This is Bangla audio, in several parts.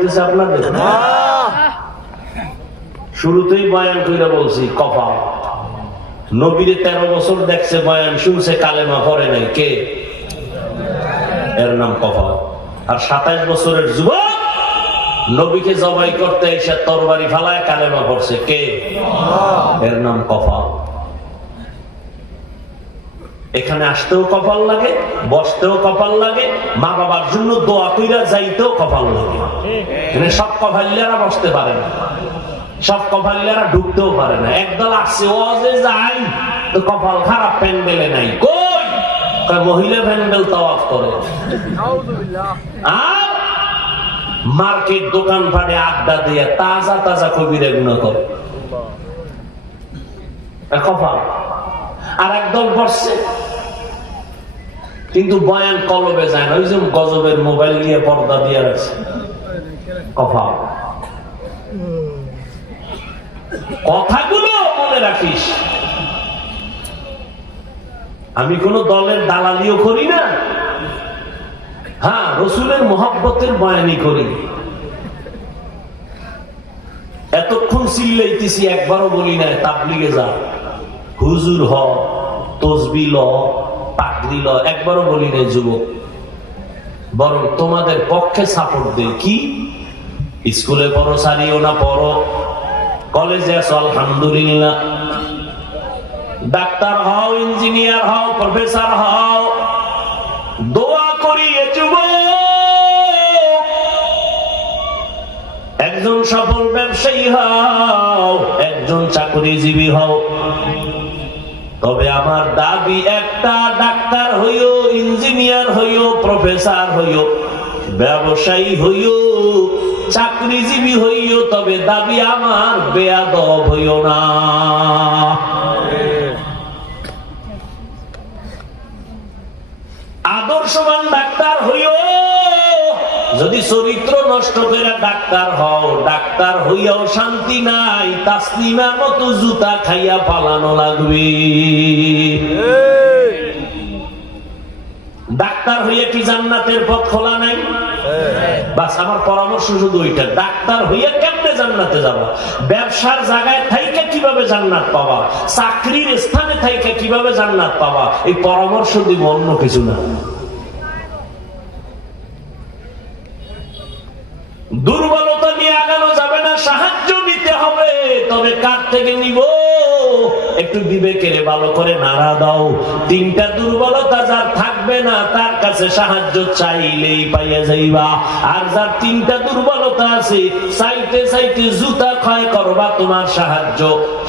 হইতেছে আপনাদের? শুরুতেই বয়ান কইরা বলছি কপাল। নবীরে 13 বছর দেখছে, বয়ান শুনছে, কালেমা পড়ে নাই, কে? এর নাম কপাল। আর 27 বছরের যুবক নবীকে জবাই করতে এসে তরবারি ফালায় কালেমা পড়ছে, কে? এর নাম কপাল। এখানে আসতেও কপাল লাগে, বসতেও কপাল লাগে, মা বাবার জন্য দোয়া কইরা যাইতেও কপাল লাগে। সব কপালিয়ারা বসতে পারে না, সব কপালিয়ারা ঢুকতেও পারে না। একদল আসছে ওয়াজে যাই তো কপাল খারাপ, প্যান্ডেলে নাই। কই? মহিলা প্যান্ডেল তাওয়াফ করে। আর মার্কেট দোকান পাটে আড্ডা দিয়ে তাজা তাজা কবির এগুলো করে। কপাল। আর একদল বসছে কিন্তু বয়ান কলবে যায় না, ওই যে গজবের মোবাইল নিয়ে পর্দা দিয়ে রাখছে। কপাল। কথাগুলো মনে রাখিস। আমি কোন দলের দালালিও করি না, হ্যাঁ রসুলের মহব্বতের বয়ানই করি। এতক্ষণ চিল্লাইতেছি, একবারও বলি না তাবলিগে যা, হুজুর হ, তসবি ল, পাগড়ি ল, একবারও বলি না যুবক। বরং তোমাদের পক্ষে সাপোর্ট দেই। কি? স্কুলে পড়ো, সারিও না পড়ো, কলেজে আসো আলহামদুলিল্লাহ, ডাক্তার হও, ইঞ্জিনিয়ার হও, প্রফেসর হও, দোয়া করি এ যুবক একজন সফল ব্যবসায়ী হও, একজন চাকরিজীবী হও। তবে আমার দাবি একটা, ডাক্তার হইও, ইঞ্জিনিয়ার হইও, প্রফেসর হইও, ব্যবসায়ী হইও, চাকরিজীবী হইও, তবে দাবি আমার বেয়াদব হইও না। আদর্শবান ডাক্তার হইও। যদি চরিত্র নষ্ট করে ডাক্তার হও, ডাক্তার হইয়াও শান্তি নাই, তাসলিমার মতো জুতা খাইয়া পালানো লাগবে। ডাক্তার হইয়া কি জান্নাতের পথ খোলা নাই? বাস আমার পরামর্শ শুধু ওইটা, ডাক্তার হইয়া কেমনে জান্নাতে যাবা, ব্যবসার জায়গায় থাইকা কিভাবে জান্নাত পাবা, চাকরির স্থানে থাইকা কিভাবে জান্নাত পাবা, এই পরামর্শ দিব, অন্য কিছু না। দুর্বলতা নিয়ে আগানো যাবে না, সাহায্য নিতে হবে। তবে কার থেকে নিব? একটু বিবেকের ভালো করে নাড়া দাও। 3টা দুর্বলতা যার থাকবে না, তার কাছে সাহায্য চাইলেই পাইয়া যাইবা। আর যার 3টা দুর্বলতা আছে, চাইতে চাইতে জুতা ক্ষয় করবা, তোমার সাহায্য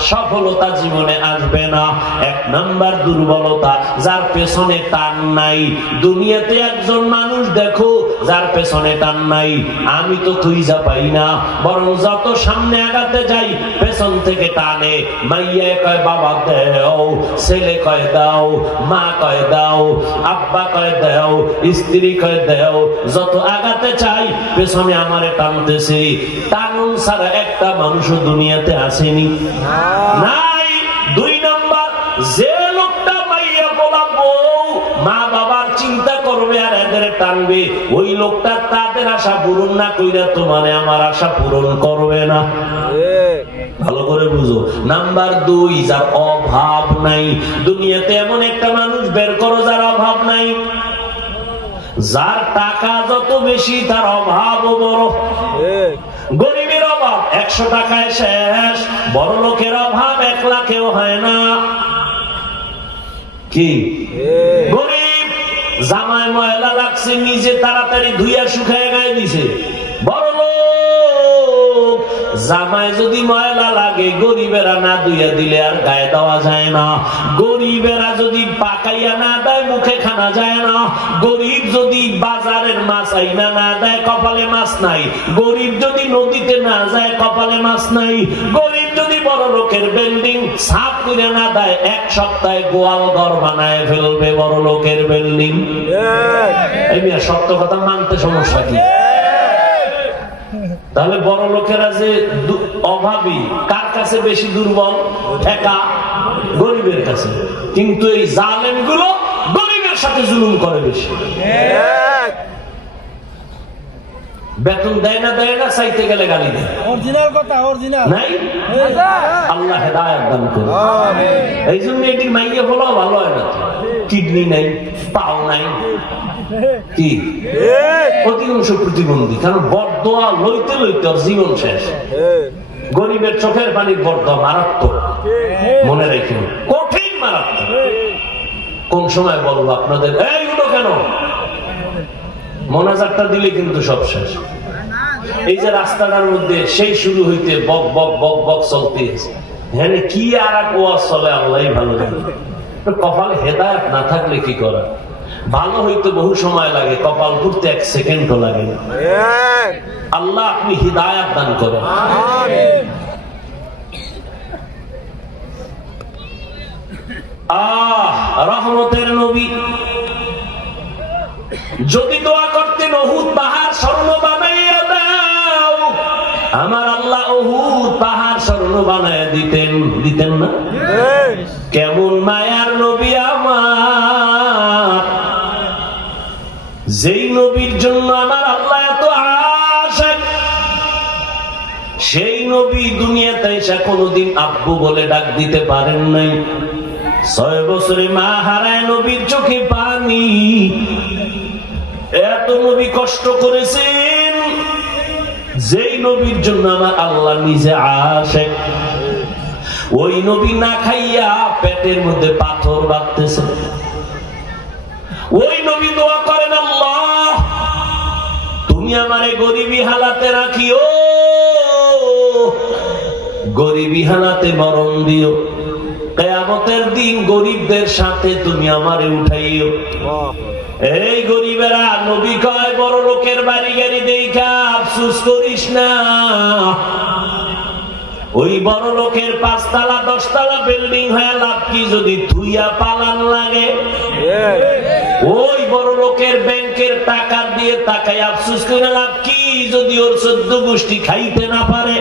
সফলতা জীবনে আসবে না। 1 নাম্বার দুর্বলতা, যার পেছনে টান নাই। দুনিয়াতে একজন মানুষ দেখো যার পেছনে টান নাই। আমি তো খুঁজা পাই না, বরং যত সামনে আগাতে যাই পেছন থেকে টানে। মাইয়া কয় বাবা দাও, ছেলে কয় দাও, মা কয় দাও, আব্বা কয় দাও, স্ত্রী কয় দাও। যত আগাতে চাই পেছনে আমারে টানতেছে। টানুন ছাড়া একটা মানুষ দুনিয়াতে আসেনি, নাই। 2 নাম্বার, যে লোকটা মাইয়া বলা বউ, মা বাবার চিন্তা করবে আর এদের টানবে, ওই লোকটা তাদের আশা পূরণ না কইরা তোমার আমার আশা পূরণ করবে না। ভালো করে বুঝো। নাম্বার 2, যার অভাব নাই। দুনিয়াতে এমন একটা মানুষ বের করো যার অভাব নাই। যার টাকা যত বেশি তার অভাবও বড়। গরিবের অভাব 100 টাকায় শেষ, বড় লোকের অভাব 1 লাখেও হয় না। কি? গরিব জামায় ময়লা লাগছে, নিজে তাড়াতাড়ি ধুইয়া শুকায় গায়ে দিছে। বড় লোক জামায় যদি ময়লা লাগে, গরিবেরা না ধুইয়া দিলে আর গায়ে দেওয়া যায় না। গরিবেরা যদি পাকাইয়া না দেয়, মুখে খানা যায় না। গরিব যদি বাজারের মাছ আইনা না দেয়, কপালে মাছ নাই। গরিব যদি নদীতে না যায়, কপালে মাছ নাই। গরিব যদি বড় লোকের বিল্ডিং সাফ করে না দেয়, 1 সপ্তাহে গোয়াল ঘর বানায় ফেলবে বড় লোকের বিল্ডিং। এই মিয়া সত্য কথা মানতে সমস্যা কি? তাহলে বড় লোকেরা যে অভাবী, কার কাছে বেশি দুর্বল? একা গরিবের কাছে। কিন্তু এই জালেম গুলো গরিবের সাথে জুলুম করে বেশি। বেতন দেয় না চাইতে গেলে গালি দেয়। অরিজিনাল কথা, অরিজিনাল নাই। আল্লাহ হেদায়েত দান করুন। এই জন্য এটি মাইয়ে হলো ভালো হয় না, কিডনি নাই, পাও নাই, কি অধিকাংশ প্রতিবন্ধী। কারণ বরদোয়া লইতে লইতে জীবন শেষ। গরিবের চোখের পানির বরদোয়া মারাত্মক, মনে রেখেন, কঠিন মারাত্মক। কোন সময় বলবো আপনাদের এইগুলো কেন, মোনাজাতটা দিলে কিন্তু সব শেষ। এই যে রাস্তাটার মধ্যে সেই শুরু হইতে বক বক বক বক চলতে আছে, হ্যাঁ কি আর এক ওয়াজ চলে আল্লাহ ভালো জানে। কপালে হেদায়েত না থাকলে কি করা, ভালো হইতে বহু সময় লাগে, কপাল পুড়তে 1 সেকেন্ডও লাগে না। আল্লাহ আপনি হিদায়াত দান করেন। রহমতের নবী যদি দোয়া করতেন উহুদ পাহাড় স্বর্ণ বানাইয়া দাও, আমার আল্লাহ উহুদ পাহাড় স্বর্ণ বানাইয়া দিতেন না? কেমন মায়ার নবী আমার, যেই নবীর জন্য আমার আল্লাহ এত আশা, সেই নবী দুনিয়াতে এসে কোনোদিন আব্বু বলে ডাক দিতে পারেন নাই। 6 বছরে মা হারায় নবীর চোখে পানি। এত নবী কষ্ট করেছেন, যেই নবীর জন্য আমার আল্লাহ নিজে আসে, ওই নবী না খাইয়া পেটের মধ্যে পাথর বাঁধতেছে। ওই নবী দোয়া করেন, আল্লাহ তুমি আমারে গরিবী হালাতে রাখিও, গরিবী হালাতে মরণ দিও, কিয়ামতের দিন গরিবদের সাথে তুমি আমারে উঠাইও। এই গরিবেরা, নবী কয় বড় লোকের বাড়ি গাড়ি দেখা আফসোস করিস না, ওই বড় লোকের 5 তলা 10 তলা বিল্ডিং হয়ে লাভ কি যদি থুইয়া পালান লাগে। ওই বড় লোকের ব্যাংকের টাকা দিয়ে তাকায় আফসোস করে লাভ কি যদি ওর 14 গোষ্ঠী খাইতে না পারে।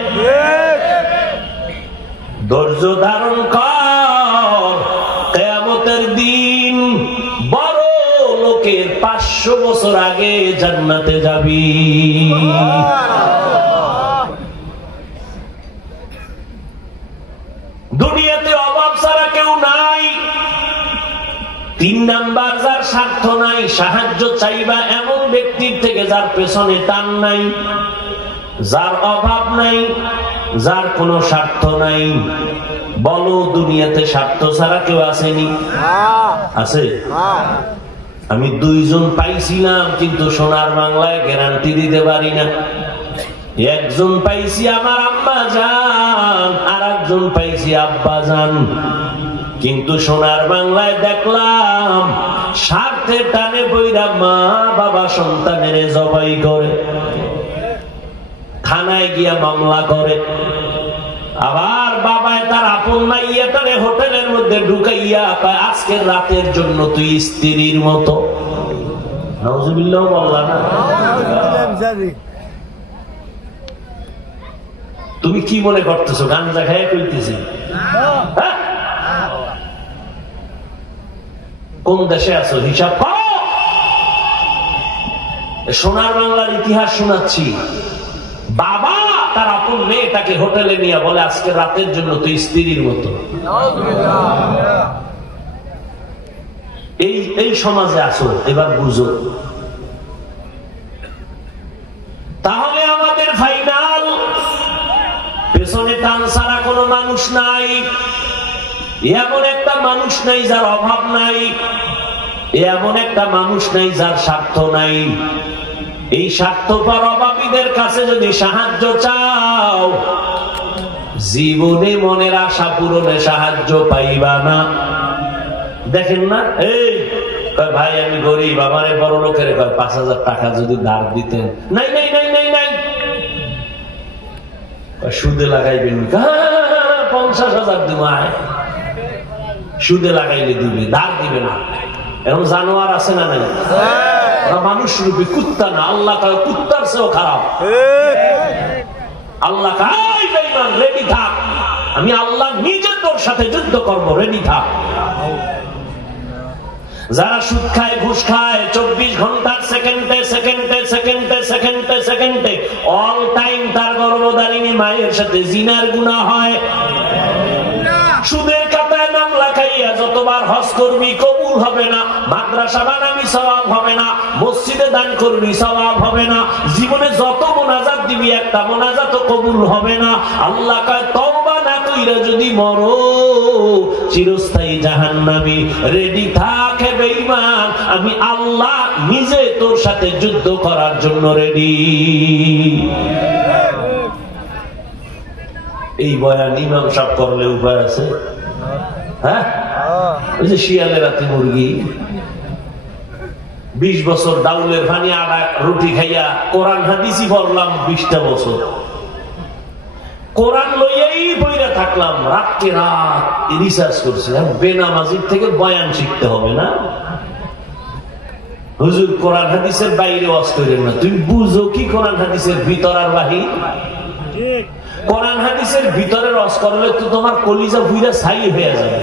ধৈর্য ধারণ কর, কিয়ামতের দিন বড় লোকের 500 বছর আগে জান্নাতে যাবি। দুনিয়াতে অভাব ছাড়া কেউ নাই। 3 নাম্বার, যার স্বার্থ নাই, সাহায্য চাইবা এমন ব্যক্তির থেকে যার পেছনে টান নাই, যার অভাব নাই, যার কোনো স্বার্থ নাই। বলো দুনিয়াতে স্বার্থ ছাড়া কেউ আসেনি? আছে? আমি 2 জন পাইছিলাম, কিন্তু সোনার বাংলায় গ্যারান্টি দিতে পারি না। একজন পাইছি আমার আম্মা জান, আর একজন পাইছি আব্বা জান, কিন্তু সোনার বাংলায় দেখলাম স্বার্থের টানে বইরা মা বাবা সন্তানের জবাই করে, থানায় গিয়া মামলা করে। আবার বাবায় তার আপন মাইয়াটারে হোটেলের মধ্যে ঢুকাইয়া কয় আজকের রাতের জন্য তুই স্ত্রীর মতো। নাউজুবিল্লাহ বললা না? তুমি কি মনে করতেছো গাঞ্জা খাইয়া কইতেছি? কোন দেশে আছো হিসাব করো। সোনার বাংলার ইতিহাস শোনাচ্ছি। বাবা তার আপন মেয়েটাকে হোটেলে নিয়ে বলে আজকে রাতের জন্য তুই স্ত্রীর মতো। এই সমাজে আছো, এবার বুঝো। তাহলে আমাদের ফাইনাল, পেছনে টান ছাড়া কোনো মানুষ নাই। এমন একটা মানুষ নাই যার অভাব নাই, এমন একটা মানুষ নাই যার স্বার্থ নাই। এই স্বার্থপর অভাবীদের কাছে যদি সাহায্য চাও, জীবনে মনের আশা পূরণে সাহায্য পাইবা না। দেখেন না, এই ভাই আমি গরিব, আমারে বড় লোকের 5,000 টাকা যদি ধার দিতেন। নাই নাই নাই নাই নাই, সুদে লাগাইবেন, 50,000 দিব, সুদে লাগাইলে দিবে, ধার দিবে না। এরকম জানোয়ার আছে না? নাই। মানুষ রূপী কুত্তা না, আল্লাহ কয় কুত্তার চেয়েও খারাপ। আল্লাহ কয় বেঈমান রেডি থাক, আমি আল্লাহ নিজে তোর সাথে যুদ্ধ করব, রেডি থাক। যারা সুদ খায়, ঘুষ খায়, 24 ঘন্টার সেকেন্ডে সেকেন্ডে সেকেন্ডে সেকেন্ডে সেকেন্ডে অল টাইম তার গর্ভধারিণী মায়ের সাথে জিনার গুনাহ হয়। সুদের খাতায় নাম লেখাইয়া যতবার হজ করবি কবুল হবে না, মাদ্রাসা বানাবি সওয়াব হবে না, মসজিদে দান করবি সওয়াব হবে না, জীবনে যত মোনাজাত দিবি একটা মোনাজাত কবুল হবে না। আল্লাহ কয় তওবা না কইরা যদি মরো চিরস্থায়ী জাহান্নামী। রেডি থাক বেঈমান, আমি আল্লাহ নিজে তোর সাথে যুদ্ধ করার জন্য রেডি। এই বয়ান ইমাম সাহেব করলে উপায় আছে? হ্যাঁ, ওই যে শিয়ালের রাতে মুরগি 20 বছর ডাউলের পানি আড়া রুটি খাইয়া কোরআন হাদিসই পড়লাম 20টা বছর, কোরআন লইয়াই বইরা থাকলাম, রাতকে রাত রিসার্চ করছি। বেনামাজির থেকে বয়ান শিখতে হবে না? হুজুর কোরআন হাদিসের বাইরে ওয়াজ করেন না। তুমি বুঝো কি কোরআন হাদিসের ভিতর আর বাহির? কোরআন হাদিসের ভিতরে রস করলে তো তোমার কলিজা ভুইরা ছাই হয়ে যাবে।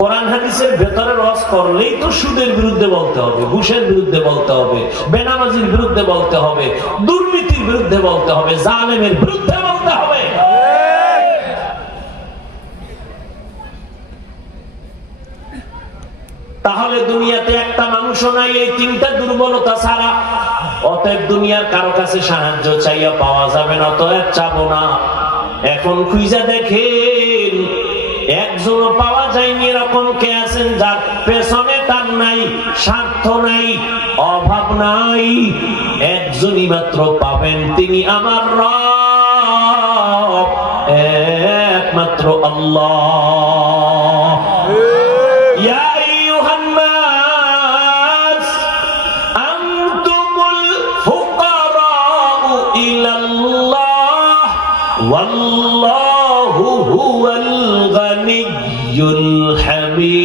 কোরআন হাদিসের ভেতরে রস করলেই তো সুদের বিরুদ্ধে বলতে হবে, ঘুষের বিরুদ্ধে বলতে হবে, বেনামাজির বিরুদ্ধে বলতে হবে, দুর্নীতির বিরুদ্ধে বলতে হবে, জালেমের বিরুদ্ধে বলতে হবে। তাহলে দুনিয়াতে একটা মানুষও নাই এই 3টা দুর্বলতা ছাড়া। অতএব দুনিয়ার কারো কাছে সাহায্য চাইয়া পাওয়া যাবে না, অতএব চাবো না। এখন খুঁজা দেখেন একজনও পাওয়া যায়নি এরকম কে আছেন যার পেছনে তার নাই, স্বার্থ নাই, অভাব নাই। একজনই মাত্র পাবেন, তিনি আমার রব, একমাত্র আল্লাহ। ইয়া আইয়ুহান নাস আনতুমুল ফুকারাউ ইলাল্লাহ ওয়াল্লাহু হুয়াল গানিয়্যুল হামিদ।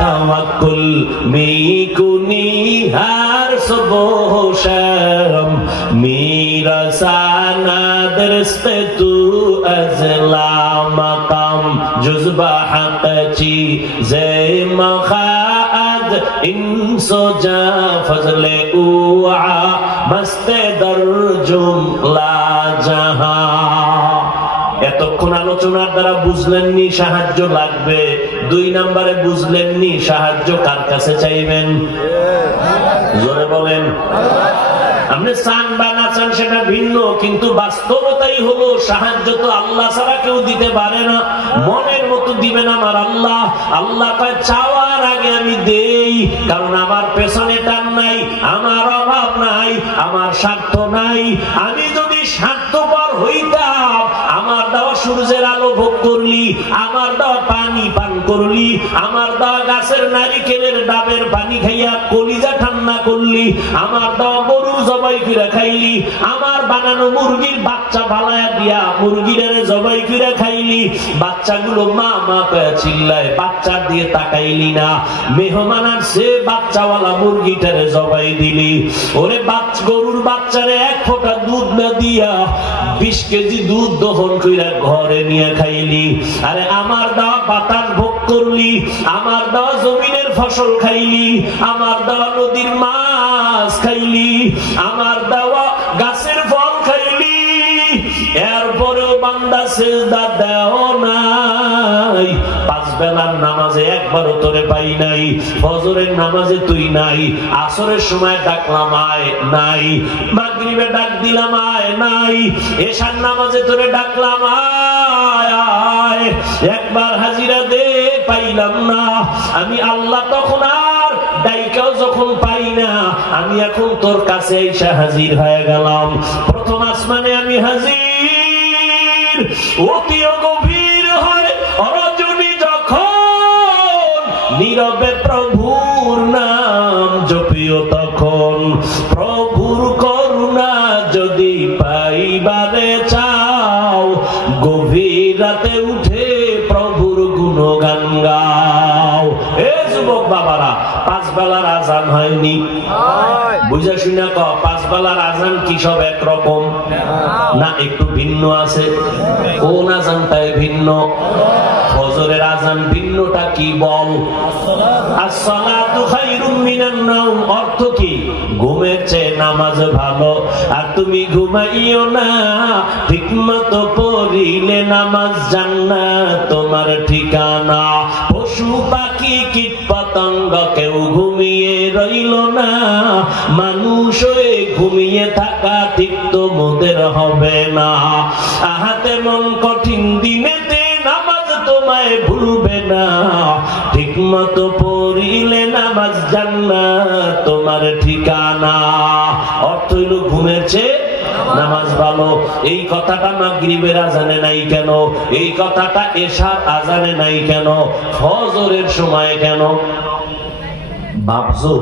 তাওয়াক্কুল মিকুনি হার সুবহ শাম মেরা সানাদ রস্তে তু আজলা মাকাম জুজবা হাকচি জে মখাদ ইনসো জা ফজলে উআ মস্তে দরজুম লা জাহা। এতক্ষণ আলোচনার দ্বারা বুঝলেননি সাহায্য লাগবে। 2 নম্বরে বুঝলেননি সাহায্য কার কাছে চাইবেন? জোরে বলেন। আপনি চান বা না চান সেটা ভিন্ন, কিন্তু বাস্তবতাই হলো সাহায্য তো আল্লাহ ছাড়া কেউ দিতে পারে না। মনের মতো দিবেন আমার আল্লাহ। আল্লাহ কয় চাওয়ার আগে আমি দেই, কারণ আমার পেছনে টান নাই, আমার অভাব নাই, আমার স্বার্থ নাই। আমি যদি স্বার্থপর হইতাম, আমার দেওয়া সূর্যের আলো ভোগ করলি, আমার দেওয়া পানি পান করলি, আমার দেওয়া গাছের নারিকেলের ডাবের পানি খাইয়া কলিজা ঠান্ডা করলি, আমার দেওয়া গরু জবাই করে খাইলি, আমার বানানো মুরগির বাচ্চা ফালায়া দিয়া মুরগিরে জবাই করে খাইলি, বাচ্চাগুলো মা মা কয়ে চিল্লায়, বাচ্চা দিয়ে তাকাইলি না, মেহমান আসছে বাচ্চাওয়ালা মুরগিটারে জবাই দিলি। ওরে গরুর বাচ্চারে 1 ফোঁটা দুধ না দিয়া 20 কেজি দুধ দহন কইরা ঘরে নিয়ে খাইলি। আরে আমার দেওয়া বাতাস ভোগ করলি, আমার দেওয়া জমিনের ফসল খাইলি, আমার দেওয়া নদীর মাছ খাইলি, আমার দেওয়া গাছের ফল খাইলি। এরপরেও বান্দা সিজদা দেও নাই। 5 বেলার নামাজে একবারও তোরে পাই নাই, ফজরের নামাজে তুই নাই, আসরের সময় ডাকলাম আয় নাই, মাগরিবে ডাক দিলাম আয় নাই, এশার নামাজে তোরে ডাকলাম আয় আয়, একবার হাজিরা দে, পাইলাম না। আমি আল্লাহ তখন আর ডাইকাও যখন পাই না, আমি এখন তোর কাছে এসে হাজির হয়ে গেলাম। প্রথম আসমানে আমি হাজির, অতি গভীর হয় রজনী যখন নীরবে প্রভুর নাম জপিও তখন। প্রভুর করুণা যদি পাইবারে চাও, গভীর রাতে উঠে প্রভুর গুণগান গাও। এ যুবক বাবারা, 5 বেলার আযান হয়নি, বুঝা শুনা ক, পাঁচ বেলার আজান কি সব একরকম না? একটু ভিন্ন আছে। কোন আজানটাই ভিন্ন? ফজরের আজান ভিন্নটা কি বল? আসসালাতু খায়রুম মিনান নাওম, অর্থ কি? ঘুমের চেয়ে নামাজ ভালো। আর তুমি ঘুমাইও না, ঠিকমতো পড়িলে নামাজ জান্নাত তোমার ঠিকানা। পশু পাখি কীট পতঙ্গ কেউ ঘুমিয়ে রইল না, মানুষ হয়ে ঘুমিয়ে থাকা ঠিক তো মোদের হবে না। আহাতে মন কঠিন দিনেতে নামাজ তোমায় ভুলবে না, ঠিক মতো পড়িলে নামাজ জান্নাত তোমার ঠিকানা। অর্থ হইল ঘুমের চেয়ে নামাজ ভালো। এই কথাটা মাগরিবের আজানে নাই কেন? এই কথাটা এশার আজানে নাই কেন? ফজরের সময় কেন? ভাবছো?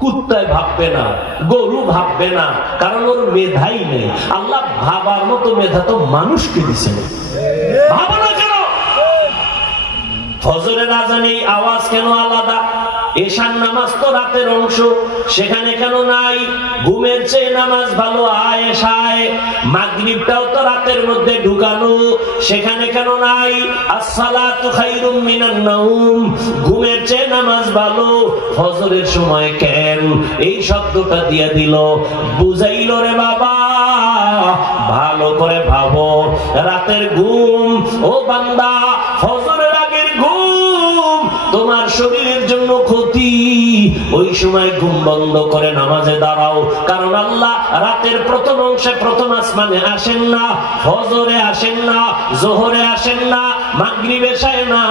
কুত্তায় ভাববে না, গরু ভাববে না, কারণ ওর মেধাই নেই। আল্লাহ ভাবার মতো মেধা তো মানুষকে দিছে। ভাবো না কেন? ফজরের আজানে এই আওয়াজ কেন আলাদা? এশার নামাজ তো রাতের অংশ, সেখানে কেন নাই? ঘুমের চেয়ে নামাজ ভালো আয়েশায়। মাগরিবটাও তো রাতের মধ্যে ঢুকানো, সেখানে কেন নাই? আসসালাতু খায়রুম মিনান নাওম, ঘুমের চেয়ে নামাজ ভালো। ফজরের সময় কেন এই শব্দটা দিয়ে দিল? বুঝাইল রে বাবা, ভালো করে ভাবো। রাতের ঘুম, ও বান্দা, ফজরের আগের ঘুম তোমার শরীরের জন্য ক্ষতি। ওই সময় ঘুম বন্ধ করে নামাজে দাঁড়াও, কারণ আল্লাহ রাতের প্রথম অংশে প্রথম আসমানে আসেন না, ফজরে আসেন না, জোহরে আসেন না, মাগরিবে আসেন না,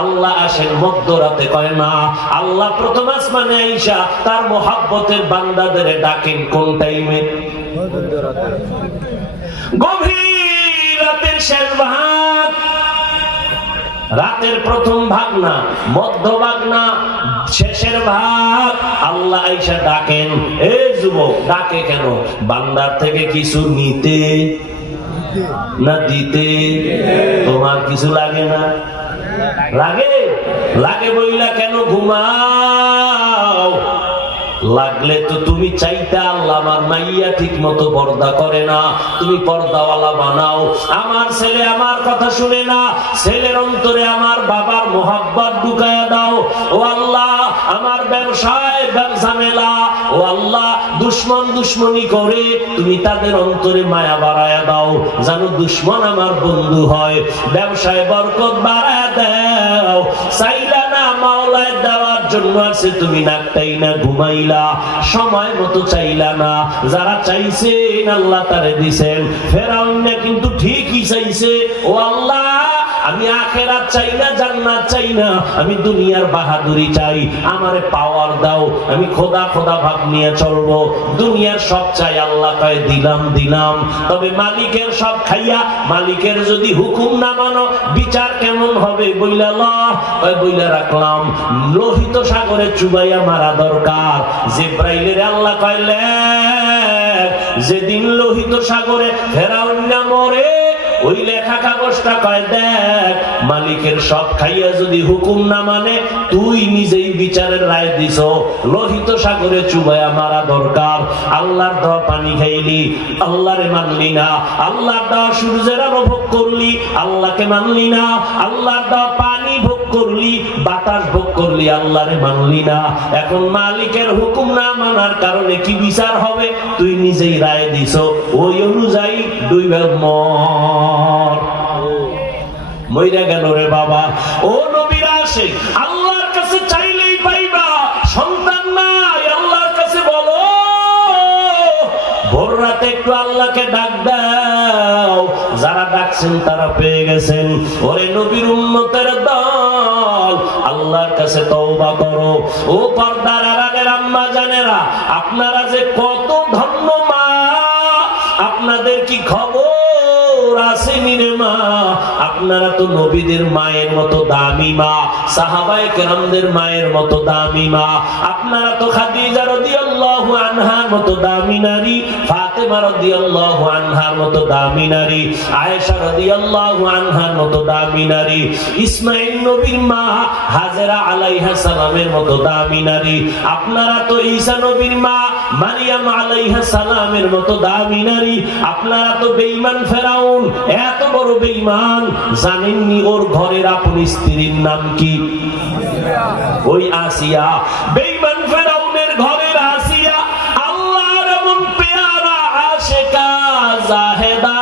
আল্লাহ আসেন মধ্যরাতে। কয় না, আল্লাহ প্রথম আসমানে আইসা তার মহব্বতের বান্দাদের ডাকেন কোন টাইমে? গভীর রাতের শেষ ভাগ, রাতের প্রথম ভাগ না, মধ্য ভাগ না, শেষের ভাগ। আল্লাহ আইসা ডাকেন, এ যুবক। ডাকে কেন? বান্দার থেকে কিছু নিতে না দিতে? তোমার কিছু লাগে না? লাগে? লাগে বইলা কেন ঘুমাও? লাগলে তো তুমি চাইতে, আল্লাহ আমার মাইয়া ঠিক মতো পর্দা করে না, তুমি পর্দাওয়ালা বানাও। আমার ছেলে আমার কথা শুনে না, ছেলের অন্তরে আমার বাবার মোহাব্বত ঢুকায়া দাও। ও আল্লাহ, আমার ব্যবসায় ঝামেলা, ও আল্লাহ, দুশ্মন দুশ্মনী করে তুমি তাদের অন্তরে মায়া বাড়ায়া দাও, যেন দুশ্মন আমার বন্ধু হয়। ব্যবসায় বরকত বাড়ায়া দাও। চাইলা না মাওলায় দেওয়ার জন্য আছে, তুমি নাকটাই না ঘুমাইলা, সময় মতো চাইলা না। যারা চাইছেন আল্লাহ তারে দিছেন। ফেরাউন না কিন্তু ঠিকই চাইছে, ও আল্লাহ, আমি আখিরাত চাই না, জান্নাত চাই না, আমি দুনিয়ার বাহাদুরি চাই, আমারে পাওয়ার দাও, আমি খোদা খোদা ভাব নিয়ে চলবো। দুনিয়ার সব চাই, আল্লাহ কয় দিলাম দিলাম, তবে মালিকের সব খাইয়া মালিকের যদি হুকুম না মানো বিচার কেমন হবে? বইলা বইলা রাখলাম, লোহিত সাগরে চুবাইয়া মারা দরকার। জিব্রাইলের আল্লাহ কইলে, যেদিন লোহিত সাগরে ফেরাউন না মরে, ওই লেখা কাগজটা কয় দেখ, মালিকের সব খাইয়া যদি হুকুম না মানে, তুই নিজেই বিচারের রায় দিছ, লোহিত সাগরে চুবাইয়া মারা দরকার। আল্লাহর দেওয়া পানি খাইলি, আল্লাহরে মানলি না। আল্লাহর দেওয়া সূর্যের আলো ভোগ করলি, আল্লাহকে মানলি না। আল্লাহর দেওয়া পানি ভোগ করলি, বাতাস ভোগ করলি, আল্লাহরে মানলি না। এখন মালিকের হুকুম না মানার কারণে কি বিচার হবে? তুই নিজেই রায় দিছ, ওই অনুযায়ী ডুইবে মইরা গেল রে বাবা। ও নবীরা আসে, আল্লাহর কাছে চাইলেই পাইবা। সন্তান নাই, আল্লাহর কাছে বলো। ভোর রাতে একটু আল্লাহকে ডাক দাও। যারা ডাকছেন তারা পেয়ে গেছেন। ওরে নবীর উম্মতের দল, আল্লাহর কাছে তওবা করো। ও পর্দার আড়ালের আম্মা জানেরা, আপনারা যে কত ধন্য মা, আপনাদের কি খবর আসেনি রে মা? আপনারা তো নবীদের মায়ের মতো দামি মা, সাহাবায়ে কেরামদের মায়ের মতো দামি মা, আপনারা তো খাদিজা রাদিয়াল্লাহু আনহার মতো দামি নারী, ফাতেমা রাদিয়াল্লাহু আনহার মতো দামি নারী, আয়েশা রাদিয়াল্লাহু আনহার মতো দামি নারী, ইসমাঈল নবীর মা হাজেরা আলাইহা সালামের মতো দামি নারী, আপনারা তো ঈসা নবীর মা মারিয়াম আলাইহা সালামের মতো দামি নারী, আপনারা তো বেঈমান ফেরাউন, এত বড় বেঈমান, জানেননি ওর ঘরের আপন স্ত্রীর নাম কি? ওই আসিয়া। বেঈমান ফেরাউনের ঘরের আসিয়া আল্লাহর এমন পেয়ারা আশিকা জাহেদা।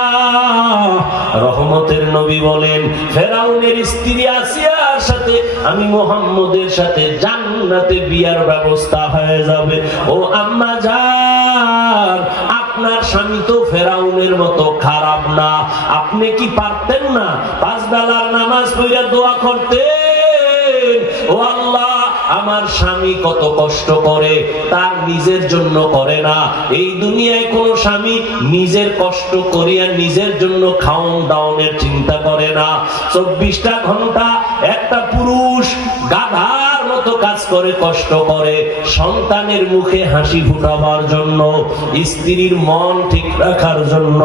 রহমতের নবী বলেন, ফেরাউনের স্ত্রী আসিয়ার সাথে আমি মুহাম্মদের সাথে জান্নাতে বিয়ার ব্যবস্থা হয়ে যাবে। ও আম্মা জান, আপনার স্বামী তো ফেরাউনের মতো খারাপ না, আপনি কি পারতেন না 5 বেলার নামাজ পড়ে দোয়া করতেন, ও আল্লাহ আমার স্বামী কত কষ্ট করে, তার নিজের জন্য করে না। এই দুনিয়ায় কোন স্বামী নিজের কষ্ট করিয়া নিজের জন্য খাওন দাওনের চিন্তা করে না। 24টা ঘন্টা একটা পুরুষ গাধার মতো কাজ করে, কষ্ট করে সন্তানের মুখে হাসি ফুটাবার জন্য, স্ত্রীর মন ঠিক রাখার জন্য।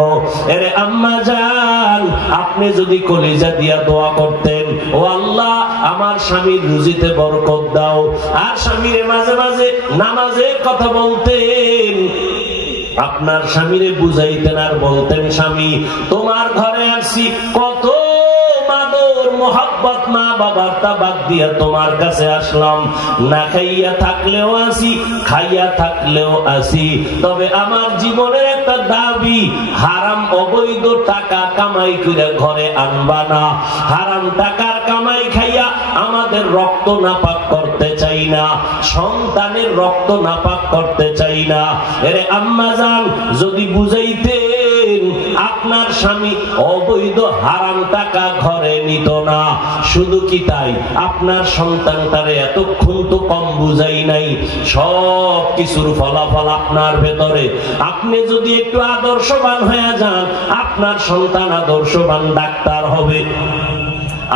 এরে আম্মা জান, আপনি যদি কলিজা দিয়া দোয়া করতেন, ও আল্লাহ আমার স্বামীর রুজিতে বরকত দাও, আর স্বামীরে মাঝে মাঝে নামাজের কথা বলতেন, আপনার স্বামীরে বুঝাইতেন আর বলতেন, স্বামী তোমার ঘরে আসছি, কত মাদর মোহাব্বত মা বাবার তাবাক দিয়া তোমার কাছে আসলাম, না খাইয়া থাকলেও আসি, খাইয়া থাকলেও আসি, তবে আমার জীবনের একটা দাবি, হারাম অবৈধ টাকা কামাই করে ঘরে আনবা না, হারাম টাকার কামাই খাইয়া আমাদের রক্ত নাপাক করতে চাই না, সন্তানের রক্ত নাপাক করতে চাই না। এরে আম্মা জান, যদি বুঝাইতেন আপনার স্বামী অবৈধ হারাম টাকা ঘরে নিত না। শুধু কি তাই, আপনার সন্তানটারে এতক্ষণ তো কম বুঝাই নাই, সব কিছুর ফলাফল আপনার ভেতরে। আপনি যদি একটু আদর্শবান হয়ে যান, আপনার সন্তান আদর্শবান ডাক্তার হবে,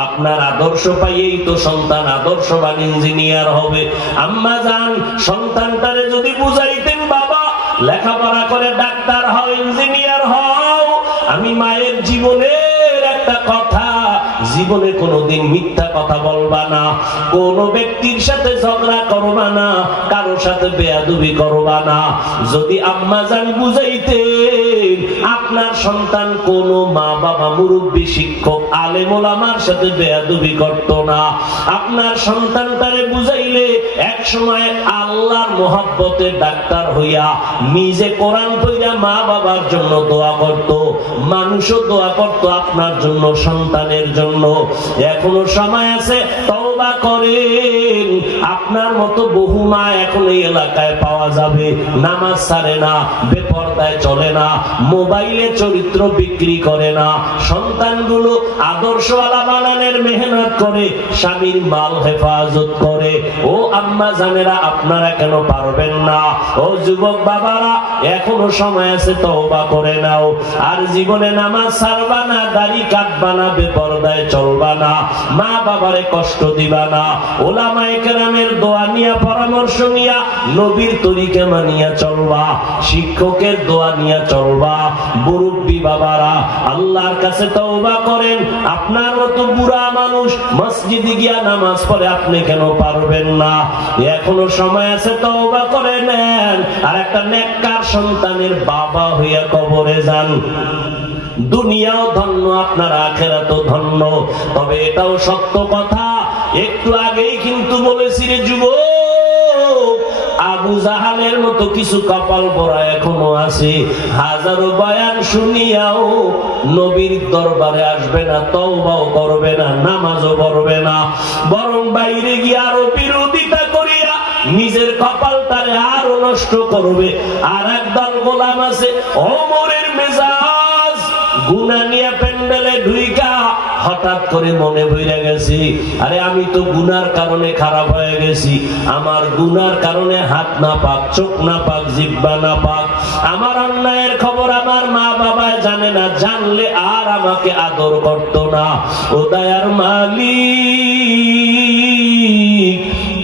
আপনার আদর্শ পাইয়েই তো সন্তান আদর্শবান ইঞ্জিনিয়ার হবে। আম্মা জান, সন্তানটারে যদি বুঝাইতেন, বাবা লেখাপড়া করে ডাক্তার হও, ইঞ্জিনিয়ার হও, আমি মায়ের জীবনের একটা কথা, জীবনে কোনোদিন মিথ্যা কথা বলবা না, কোন ব্যক্তির সাথে ঝগড়া করবা না, কারো সাথে বেয়াদবি করবা না। যদি আম্মা জান বুঝাইতেন, আপনার সন্তান কোন মা বাবা মুরব্বী শিক্ষক আলেম ওলামার সাথে বেয়াদবি করত না। আপনার সন্তানটারে বুঝাইলে এক সময় আল্লাহর মহব্বতে ডাক্তার হইয়া নিজে কোরআন পড়িয়া মা বাবার জন্য দোয়া করত, মানুষও দোয়া করত আপনার জন্য, সন্তানের জন্য। এখনো সময় আছে, তওবা করেন। আপনার মতো বহু মা এখন এই এলাকায় পাওয়া যাবে, নামাজ ছাড়ে না, বেপরদায় চলে না, মোবাইলে চরিত্র বিক্রি করে না, সন্তানগুলো আদর্শওয়ালা বানানোর মেহনত করে, স্বামীর মাল হেফাজত করে। ও আম্মা জানেরা, আপনারা কেন পারবেন না? ও যুবক বাবারা, এখনো সময় আছে, তওবা করে নাও। আর জীবনে নামাজ ছাড়বা না, দাড়ি কাটবা না, বেপরদায় চলবা না, মা বাবারে কষ্ট দিবা না, ওলামায়ে কেরামের দোয়া নিয়া, পরামর্শ নিয়া, নবীর তরিকা মানিয়া চলবা, শিক্ষকের দোয়া নিয়া চলবা। মুরব্বী বাবারা, আল্লাহর কাছে তওবা করেন। আপনার মতো বুড়া মানুষ মসজিদে গিয়া নামাজ পড়ে, আপনি কেন পারবেন না? এখনো সময় আছে, তওবা করে নেন, আর একটা নেককার সন্তানের বাবা হইয়া কবরে যান। দুনিয়াও ধন্য, আপনার আখিরাতও ধন্য। তবে এটাও সত্য কথা, একটু আগেই কিন্তু বলেছি রে যুবক, আবু জাহালের মতো কিছু কপাল পরা এখনো আছে, হাজারো বয়ান শুনিয়াও নবীর দরবারে আসবে না, তওবাও করবে না, নামাজও পড়বে না, বরং বাইরে গিয়ে আরো বিরোধিতা করিয়া নিজের কপালটারে আরো নষ্ট করবে। আর একদল গোলাম আছে, ওমরের মেজাজ গুনাহ নিয়ে প্যান্ডেলে ঢুইকা হঠাৎ করে মনে ভইরা গেছি, আরে আমি তো গুনার কারণে খারাপ হয়ে গেছি, আমার গুনার কারণে হাত না পাক, চোখ না পাক, জিহ্বা না পাক, আমার অন্যায়ের খবর আমার মা বাবা জানে না, জানলে আর আমাকে আদর করতো না। ও দয়ার মালিক,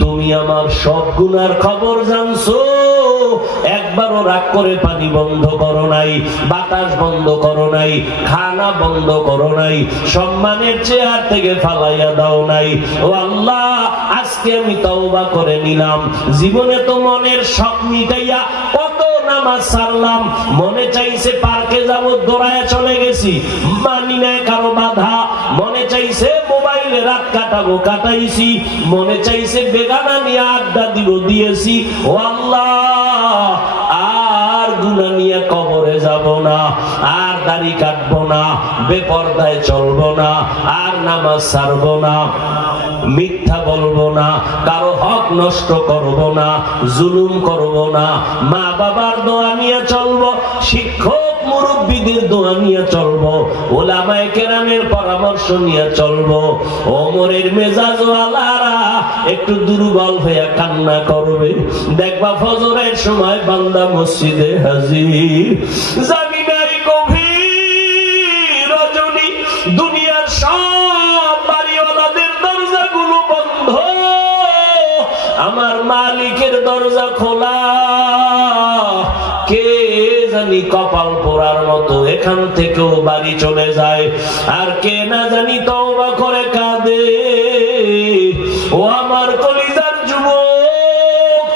তুমি আমার সব গুনার খবর জানছো, একবারও রাগ করে পানি বন্ধ করো নাই, বাতাস বন্ধ করো নাই, খানা বন্ধ করো নাই, সম্মানের চেয়ার থেকে ফালাইয়া দাও নাই। ও আল্লাহ, আজকে আমি তওবা করে নিলাম। জীবনে তো মনের শখ মিটাইয়া কত নামাজ ছাড়লাম, মনে চাইছে পার্কে যাব, দৌড়ায় চলে গেছি, মানি নাই কারো বাধা, মনে চাইছে মোবাইলে রাত কাটাবো, কাটাইছি, মনে চাইছে বেগানা নিয়ে আড্ডা দিব, দিয়েছি। ও আল্লাহ, আর গুনাহ নিয়ে কবরে যাব না, আর দাড়ি কাটবো না, বেপরদায় চলবো না, আর নামাজ ছাড়বো না, মিথ্যা বলবো না, কারো হক নষ্ট করবো না, জুলুম করবো না, মা বাবার দোয়া নিয়ে চলবো, শিক্ষক মুরব্বীদের দোয়া নিয়ে চলবো, ওলামায়ে কেরামের পরামর্শ নিয়ে চলবো। ওমরের মেজাজওয়ালারা একটু দুর্বল হয়ে কান্না করবে, দেখবা ফজরের সময় বান্দা মসজিদে হাজির, জামিনারি গভীর রজনী, দুনিয়ার সব বাড়িওয়ালাদের দরজাগুলো বন্ধ, আমার মালিকের দরজা খোলা। কে জানি কপাল পোড়ার মতো এখান থেকেও বাড়ি চলে যায়, আর কে না জানি তওবা করে কাঁদে। ও আমার কলিজার যুবক,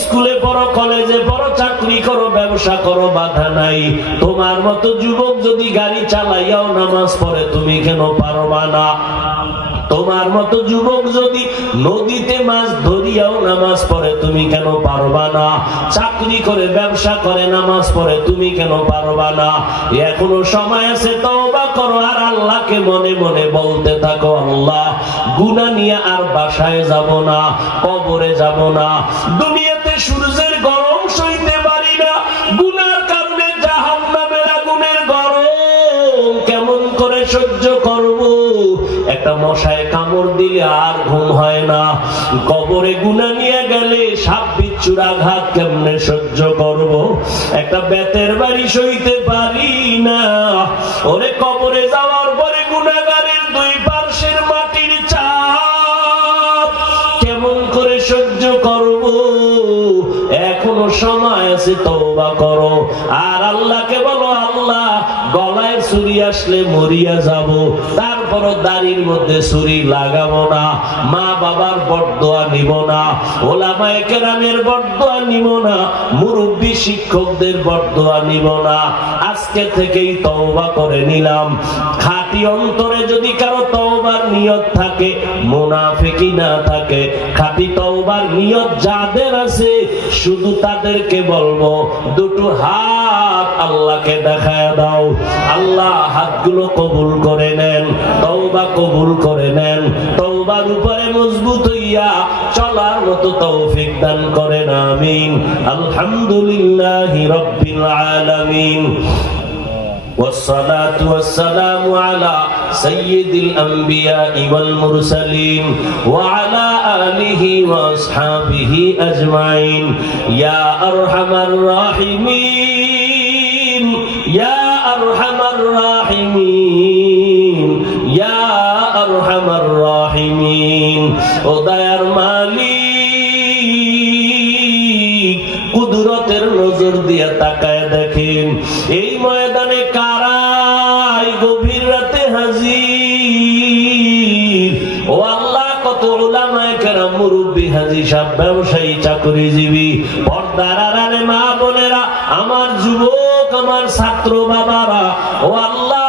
স্কুলে পড়ো, কলেজে পড়ো, চাকরি করো, ব্যবসা করো, বাধা নাই। তোমার মতো যুবক যদি গাড়ি চালাইয়াও নামাজ পড়ে, তুমি কেন পারবা না? তোমার মতো যুবক যদি নদীতে মাছ ধরিয়াও নামাজ পড়ে, তুমি কেন পারবা না? চাকরি করে, ব্যবসা করে, নামাজ পড়ে, তুমি কেন পারবা না? এখনো সময় আছে, তওবা করো, আর আল্লাহকে মনে মনে বলতে থাকো, আল্লাহ, গুনাহ নিয়ে আর বাসায় যাব না, কবরে যাব না, দুনিয়াতে সূর্যের গরম সইতে পারি না, গুনার কারণে জাহান্নামের আগুনের গরম কেমন করে সহ্য করব? একটা মশায় কামড় দিলে আর ঘুম হয় না, কবরে গুনাহ নিয়ে গেলে সাপ বিচ্ছুর আঘাত কেমনে সহ্য করব? একটা বেতের বাড়ি সইতে পারি না, ওরে কবরে যাওয়ার পরে গুনাহগারের দুই পার্শ্বের মাটির চাপ কেমন করে সহ্য করব? এখনো সময় আছে, তওবা করো, আর আল্লাহকে বলো, আল্লাহ, গলায় ছুরি আসলে মরিয়া যাব, তারপরও দাড়ির মধ্যে ছুরি লাগাবো না, মা বাবার বরদোয়া নিব না, ওলামায়ে কেরামের বরদোয়া নিব না, মুরব্বী শিক্ষকদের বরদোয়া নিব না। আজকে থেকেই তওবা করে নিলাম। খাঁটি অন্তরে যদি কারো তওবার নিয়ত থাকে, মুনাফিকি না থাকে, খাঁটি তওবার নিয়ত যাদের আছে, শুধু তাদেরকে বলবো, দুটো হাত আল্লাহকে দেখায় দাও। আল্লাহ হাতগুলো কবুল করে নেন, তওবা কবুল করে নেন, তওবার উপরে মজবুত হইয়া চলার মতো তৌফিক দান করেন, আমিন। আলহামদুলিল্লাহি রাব্বিল আলামিন। والصلاة والسلام على سيد الأنبياء والمرسلين وعلى آله وأصحابه أجمعين يا أرحم الراحمين يا أرحم الراحمين يا أرحم الراحمين ودير মালিক কুদরতের নজর দিয়ে তাকায় দেখেন এই ময়দানে কারাই গভীর রাতে হাজির। ও আল্লাহ, কত উলামায়ে কেরাম, মুরব্বী, হাজী সাহেব, ব্যবসায়ী, চাকরিজীবী, পর্দার আড়ালে মা বোনেরা, আমার যুবক, আমার ছাত্র বাবারা, ও আল্লাহ,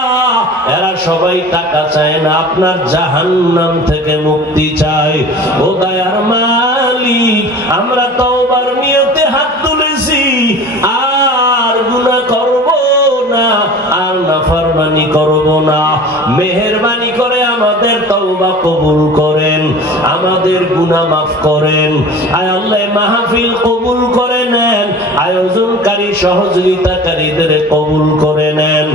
এরা সবাই টাকা চায় না, আপনার জাহান্নাম থেকে মুক্তি চায়। ও দয়ার মালিক, আমরা তওবার নিয়তে হাত তুলেছি, আর গুনাহ করব না, আর নাফরমানি করব না। মেহেরবানি করে আমাদের তওবা কবুল করেন, আমাদের গুনাহ মাফ করেন। আয় আল্লাহ, মাহফিল কবুল করে নেন, আয়োজনকারী সহযোগিতাকারীদের কবুল করে নেন।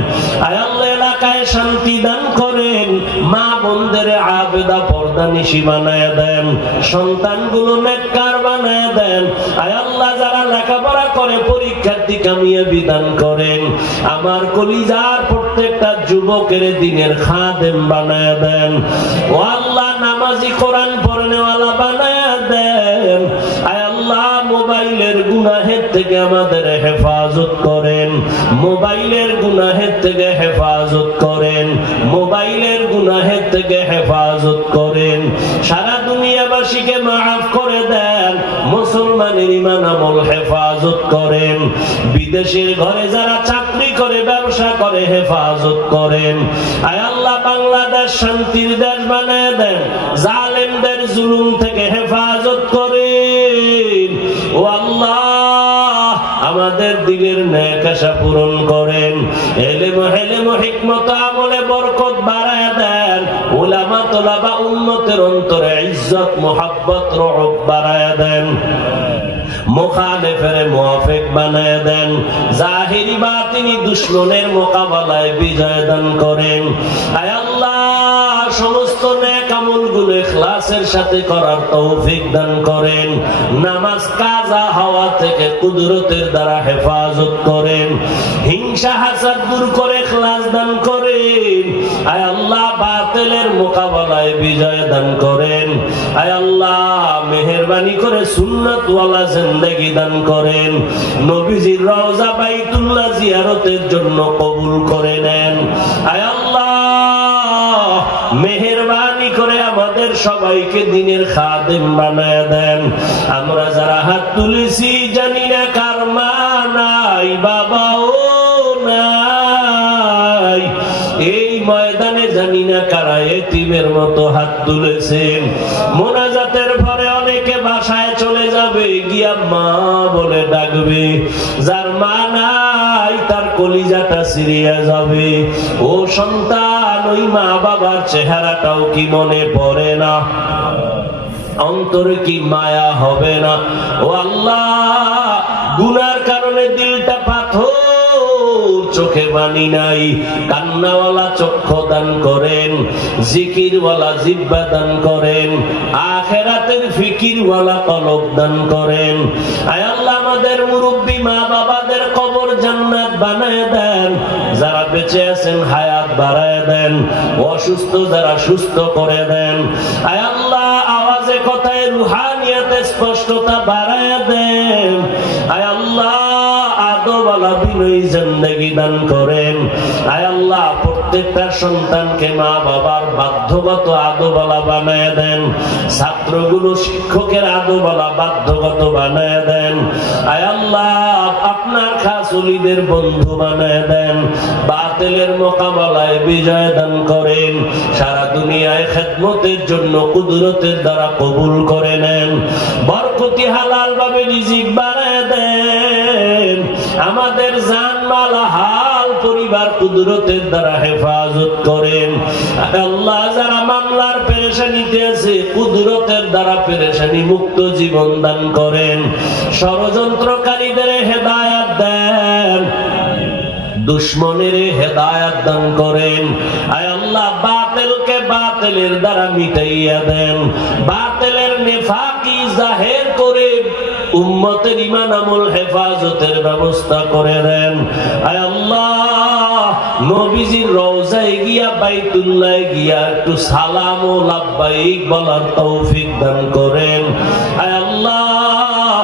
আয় আল্লাহ, এলাকায় শান্তি দান করেন, মা বোনদের আবেদা পর্দানিশী বানায় দেন, সন্তানগুলো নেককার বানায় দেন। আয় আল্লাহ, যারা লেখাপড়া করে পরীক্ষার্থী কামিয়াবি দান করেন। আমার কলিজার প্রত্যেকটা যুবকের দিনের খাদেম বানায় দেন। ও আল্লাহ, নামাজি কোরআন পড়নেওয়ালা বানায় দেন। আয় আল্লাহ, মোবাইলের গুনাহের থেকে আমাদের হেফাজত করেন, মোবাইলের গুনাহের থেকে হেফাজত করেন, মোবাইলের গুনাহের থেকে হেফাজত করেন। সারা দুনিয়াবাসীকে মাফ করে দেন, মুসলমানের ঈমান আমল হেফাজত করেন। বিদেশের ঘরে যারা চাকরি করে ব্যবসা করে হেফাজত করেন। আয় আল্লাহ, বাংলাদেশ শান্তির দেশ বানায় দেন, জালেমদের জুলুম থেকে হেফাজত করেন। ও আল্লাহ, আমাদের দিলের নেক আশা পূরণ করেন, এলেম হিকমত আমলে বরকত বাড়ায় দেন। উলামা তোলাবা উম্মতের অন্তরে ইজ্জত মুহাব্বত রহব বাড়ায় দেন। মুখালিফের মুওয়াফিক বানায় দেন। জাহিরি বাতিনি দুশমনের মোকাবেলায় বিজয় দান করেন। আয় আল্লাহ, সমস্ত নেক আমলগুলো ইখলাসের সাথে করার তৌফিক দান করেন। নামাজ কাজা হওয়া থেকে কুদরতের দ্বারা হেফাজত করেন। হিংসা হাসাদ দূর করে ইখলাস দান করেন। আয় আল্লাহ, বাতিলের মোকাবেলায় বিজয় দান করেন। আয় আল্লাহ, মেহেরবানি করে সুন্নাত ওয়ালা জিন্দেগি দান করেন। নবীজির রওজা বাইতুল্লাহ জিয়ারতের জন্য কবুল করে নেন। আয় আল্লাহ, মেহেরবানি করে আমাদের সবাইকে দিনের খাদেম বানায় দেন। আমরা যারা হাত তুলেছি জানি না কার মা নাই, বাবাও নাই। এই ময়দানে জানি না কারা এতিমের মতো হাত তুলেছেন। মোনাজাতের পরে অনেকে বাসায় চলে যাবে, গিয়া মা বলে ডাকবে। যার মা নাই তার কলিজাটা ছিঁড়িয়া যাবে। ও সন্তান, ওই মা বাবার চেহারাটাও কি মনে পড়ে না? অন্তরে কি মায়া হবে না? ও আল্লাহ, গুনার কারণে দিলটা পাথর, চোখে পানি নাই। কান্নাওয়ালা চক্ষু দান করেন, জিকিরওয়ালা জিহ্বা দান করেন, আখিরাতের ফিকিরওয়ালা কলব দান করেন। আয় আল্লাহ, আমাদের মুরব্বী মা বাবাদের কবর জান্নাত বানায় দেন। যারা বেঁচে আছেন হায়াত বাড়ায় দেন, অসুস্থ যারা সুস্থ করে দেন। আয় আল্লাহ, আওয়াজে কথায় রুহানিয়াতে স্পষ্টতা বাড়ায় দেন। আয় আল্লাহ, আদওয়ালা বিনয়ী জিন্দেগি দান করেন। আয় আল্লাহ, প্রত্যেকটা সন্তানকে মা বাবার বাধ্যগত আদওয়ালা বানায় দেন। ছাত্রগুলো শিক্ষকের আদওয়ালা বাধ্যগত বানায় দেন। আয় আল্লাহ, আপনার খাস ওলিদের বন্ধু বানায় দেন। বাতিলের মোকাবেলায় বিজয় দান করেন। সারা দুনিয়ায় খেদমতের জন্য কুদরতের দ্বারা কবুল করে নেন। বরকতি হালাল ভাবে রিজিক বাড়ায় দেন। আমাদের জানমাল হাল পরিবার কুদরতের দ্বারা হেফাজত করেন। আল্লাহ, যারা মামলার পেরেশানিতে আছে কুদরতের দ্বারা পেরেশানি মুক্ত জীবন দান করেন। ষড়যন্ত্রকারীদের হেদায়াত দেন, দুশ্মনের হেদায়াত দান করেন। আয় আল্লাহ, বাতিলকে বাতিলের দ্বারা মিটাইয়া দেন। বাতিলের নেফাকি জাহের করে উম্মতের ঈমান আমল হেফাজতের ব্যবস্থা করে দেন। আয় আল্লাহ, নবীজির রওজায় গিয়া বাইতুল্লাহ গিয়া একটু সালাম ও লাব্বাইক বলার তৌফিক দান করেন। আয় আল্লাহ,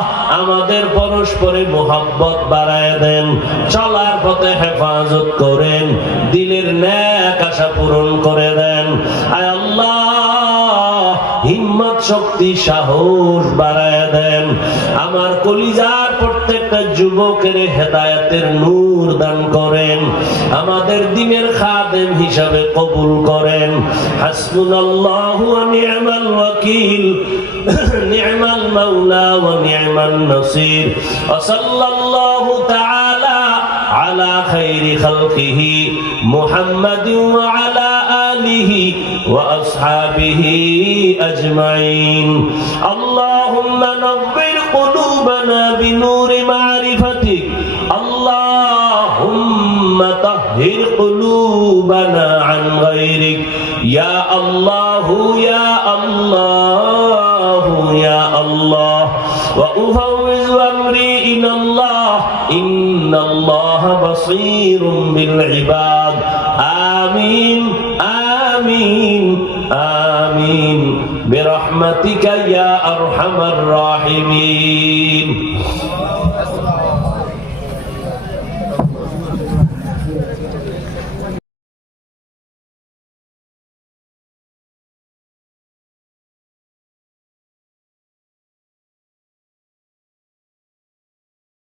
আমাদের পরস্পরে মুহাব্বত বাড়ায় দেন। চলার পথে হেফাজত করেন। দিলের নেক আশা পূরণ করে দেন। আয় আল্লাহ, হিম্মত শক্তি সাহস বাড়ায় দেন। আমার কলিজার প্রত্যেকটা যুবকের হেদায়েতের নূর দান করেন। আমাদের দিনের খাদেম হিসাবে কবুল করেন। হাসবুনাল্লাহু ওয়া নি'মাল ওয়াকিল, নি'মাল মাওলা ওয়া নি'মান নাসির। ওয়া সাল্লাল্লাহু তাআলা আলা খাইরি খালকিহি মুহাম্মাদিন ওয়া আলা আলিহি ওয়া আসহাবিহি আজমাইন। আল্লাহুম্মা নব্বির কুলুবানা বিনূরি মারিফাতিক। আল্লাহুম্মা তাহহির কুলুব قلوبنا عن غيرك يا الله يا الله يا الله وأفوض أمري إلى الله إن الله بصير بالعباد آمين آمين آمين برحمتك يا أرحم الراحمين